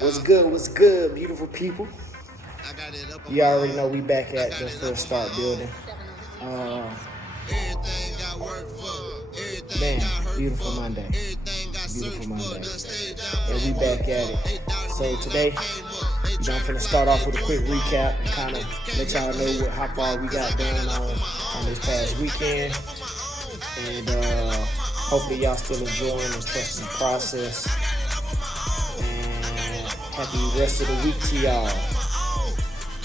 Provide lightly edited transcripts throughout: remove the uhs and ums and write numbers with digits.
What's good, beautiful people? You already know we back at the first start building. Man, beautiful Monday. Beautiful Monday. And we back at it. So today, I'm finna start off with a quick recap and kind of let y'all know how far we got done on this past weekend. And hopefully y'all still enjoying and trusting the process. And happy rest of the week to y'all.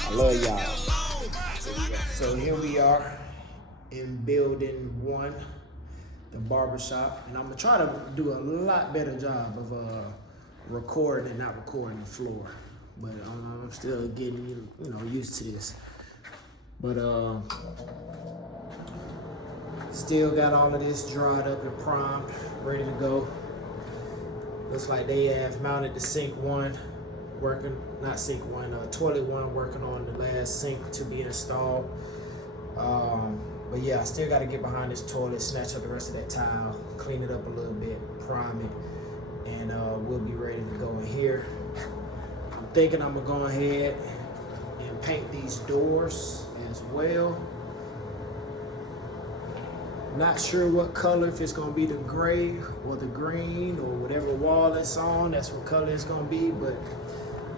I love y'all. So here we are in building 1, the barbershop, and I'm gonna try to do a lot better job of recording and not recording the floor. But I'm still getting used to this. But still got all of this dried up and primed, ready to go. Looks like they have mounted the sink 1 working, not sink 1, toilet 1 working on the last sink to be installed. But yeah, I still got to get behind this toilet, snatch up the rest of that tile, clean it up a little bit, prime it, and we'll be ready to go in here. I'm thinking I'm gonna go ahead and paint these doors as well. Not sure what color, if it's gonna be the gray or the green or whatever wall it's on, that's what color it's gonna be, but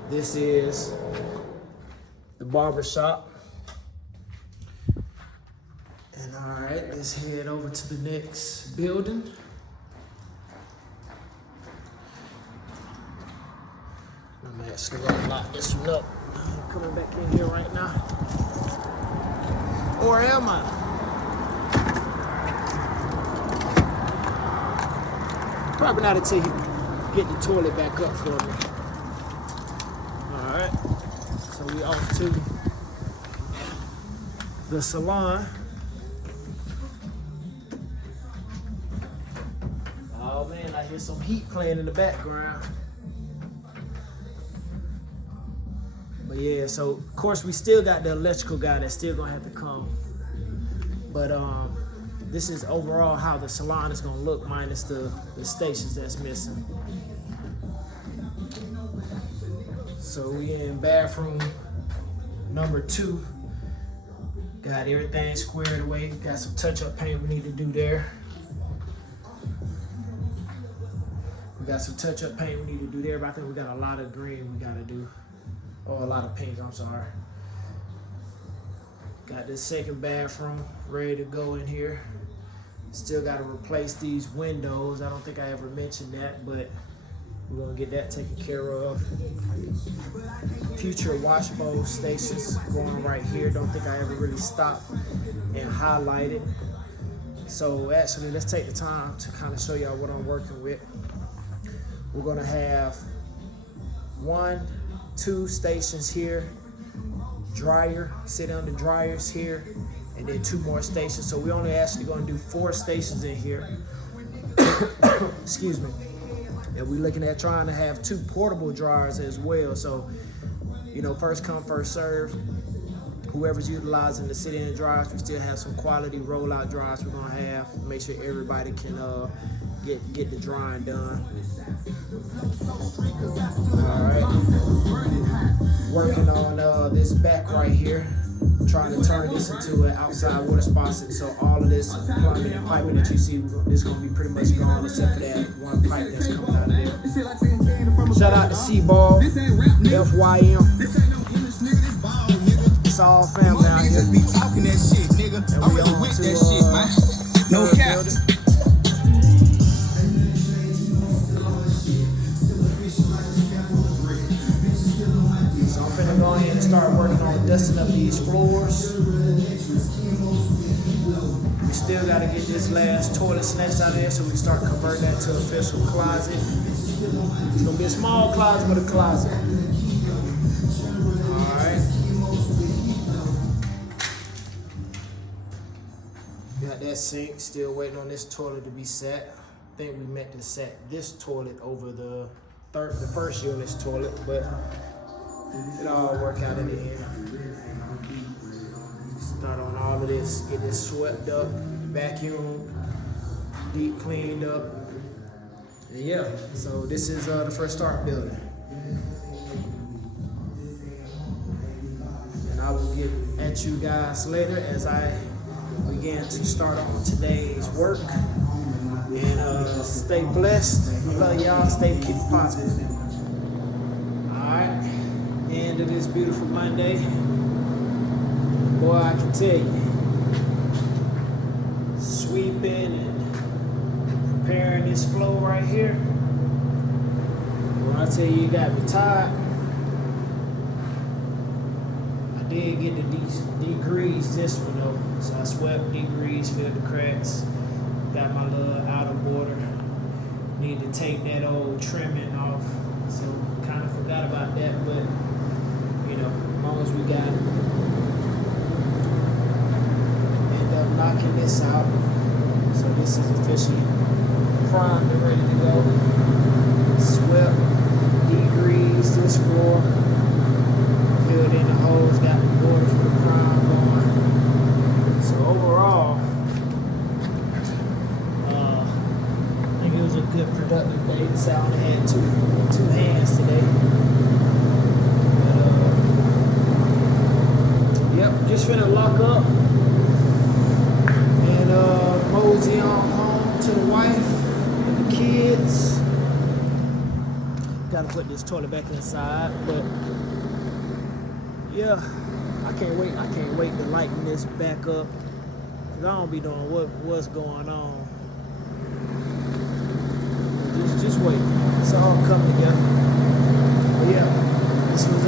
this is the barber shop. And all right, let's head over to the next building. I'm actually gonna lock this one up. I'm coming back in here right now. Or am I? Probably not until you get the toilet back up for me. All right, so we off to the salon. Oh man, I hear some heat playing in the background. But yeah, so of course we still got the electrical guy that's still gonna have to come. But this is overall how the salon is gonna look minus the stations that's missing. So we in bathroom number 2. Got everything squared away. Got some touch-up paint we need to do there. We got some touch-up paint we need to do there, but I think we got a lot of green we gotta do. Oh, a lot of pink, I'm sorry. Got this second bathroom ready to go in here. Still got to replace these windows. I don't think I ever mentioned that, but we're gonna get that taken care of. Future wash bowl stations going right here. Don't think I ever really stopped and highlighted. So actually, let's take the time to kind of show y'all what I'm working with. We're gonna have 1, 2 stations here. Dryer, sit under dryers here, and then 2 more stations. So we're only actually going to do 4 stations in here. Excuse me. And we're looking at trying to have 2 portable dryers as well. So, first come, first serve. Whoever's utilizing the sit-in dryers, we still have some quality rollout dryers we're going to have. Make sure everybody can get the drying done. All right. Working on this back right here, trying to turn this into an outside water faucet. So all of this plumbing and piping that you see is going to be pretty much gone, except for that 1 pipe that's coming out of there. Shout out to C-Ball, FYM. It's all family out here. And we on to no cap. Go ahead and start working on dusting up these floors. We still got to get this last toilet snatched out of there so we can start converting that to an official closet. It's going to be a small closet, but a closet. All right. Got that sink, still waiting on this toilet to be set. I think we meant to set this toilet over the first unit's toilet, but it all work out in the end. Start on all of this, get this swept up, vacuumed, deep cleaned up. And yeah, so this is the first start building. at you guys later as I begin to start on today's work. And stay blessed. Love y'all. Keep positive. Alright. End of this beautiful Monday. Boy, I can tell you. Sweeping and preparing this flow right here. When I tell you got me tired, I did get the degrease this one though. So I swept degrees, filled the cracks, got my little outer border. Need to take that old trimming off. So kind of forgot about that, but you know, as long as we got it. End up knocking this out. So this is officially primed and ready to go. Swept, degreased this floor, filled in the holes, got the border for the prime going. So overall, I think it was a good productive day. This I only had two hands today. But yep, just finna lock up and mosey on home to the wife and the kids. Gotta put this toilet back inside, but yeah, I can't wait to lighten this back up, cause I don't be knowing what's going on. Just wait, it's all coming together. But yeah, this was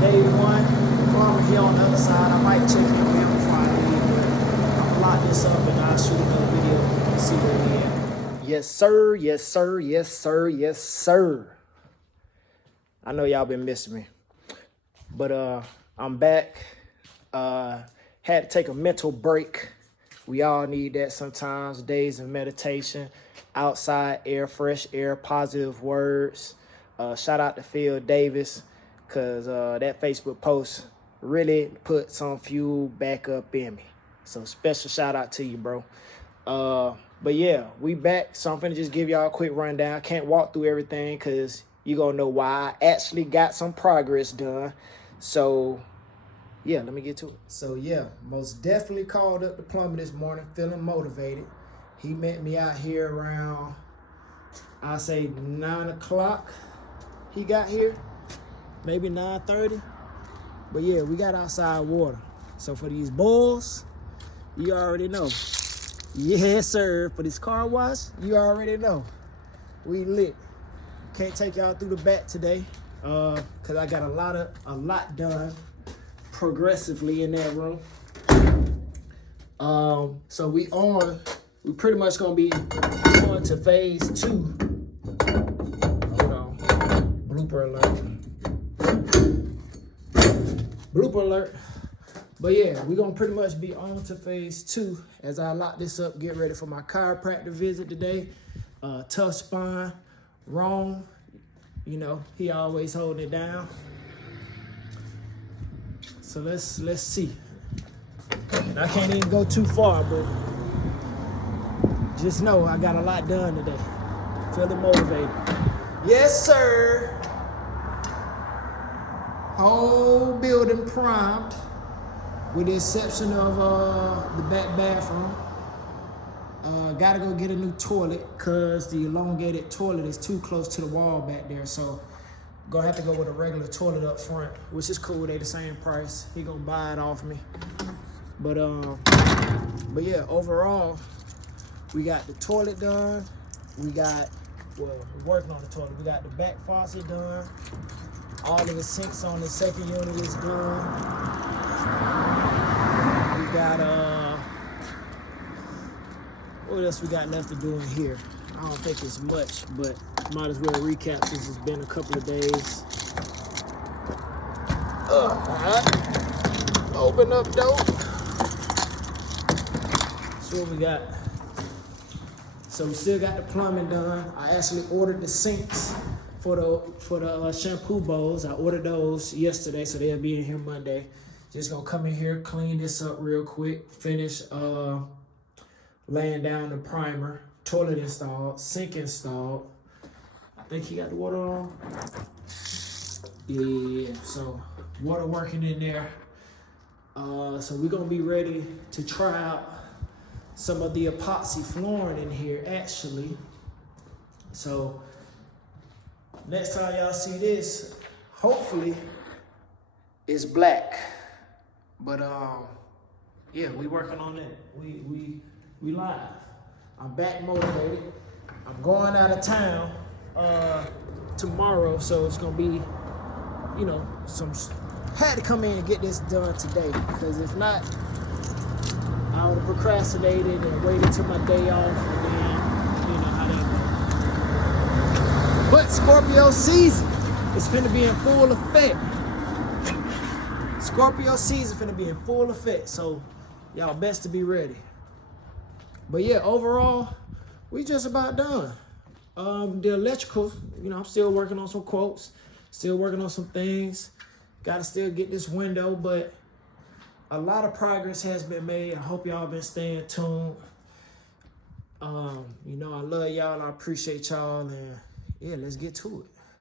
day one. Farmer here on the other side. I might check in with him before I leave, but I'm gonna lock this up and I'll shoot another video and see where we at. Yes, sir. Yes, sir. Yes, sir. Yes, sir. I know y'all been missing me, but I'm back. Had to take a mental break. We all need that sometimes. Days of meditation, outside air, fresh air, positive words. Shout out to Phil Davis, cause that Facebook post really put some fuel back up in me. So special shout out to you, bro. But yeah, we back. So I'm finna just give y'all a quick rundown. Can't walk through everything because you're gonna know why I actually got some progress done. So yeah, let me get to it. So yeah, most definitely called up the plumber this morning, feeling motivated. He met me out here around, I say 9 o'clock. He got here, maybe 9:30. But yeah, we got outside water. So for these bulls, you already know. Yes, sir. For this car wash, you already know. We lit. Can't take y'all through the back today, cause I got a lot done progressively in that room. So we pretty much gonna be on to phase 2. Hold on. Blooper alert. But yeah, we're gonna pretty much be on to phase 2 as I lock this up, get ready for my chiropractor visit today. Tough spine, wrong, you know, he always holding it down. So let's see. And I can't even go too far, but just know I got a lot done today. Feeling motivated. Yes, sir. Whole building primed, with the exception of the back bathroom. Gotta go get a new toilet because the elongated toilet is too close to the wall back there. So gonna have to go with a regular toilet up front, which is cool. They the same price. He gonna buy it off me. But yeah, overall, we got the toilet done. We're working on the toilet. We got the back faucet done. All of the sinks on the second unit is done. We got what else we got left to do in here? I don't think it's much, but might as well recap since it's been a couple of days. All right. Open up door. So what we got? So we still got the plumbing done. I actually ordered the sinks for the shampoo bowls. I ordered those yesterday, so they'll be in here Monday. Just gonna come in here, clean this up real quick, finish laying down the primer, toilet installed, sink installed. I think he got the water on. Yeah, so water working in there. So we're gonna be ready to try out some of the epoxy flooring in here actually. So next time y'all see this, hopefully it's black. But yeah, we working on it. We live. I'm back motivated. I'm going out of town tomorrow, so it's gonna be, you know, had to come in and get this done today, because if not, I would have procrastinated and waited till my day off, and then you know how that goes. But Scorpio season is finna be in full effect. Scorpio season finna be in full effect, so y'all best to be ready. But yeah, overall, we just about done. The electrical, you know, I'm still working on some quotes, still working on some things. Gotta still get this window, but a lot of progress has been made. I hope y'all been staying tuned. You know, I love y'all, I appreciate y'all, and yeah, let's get to it.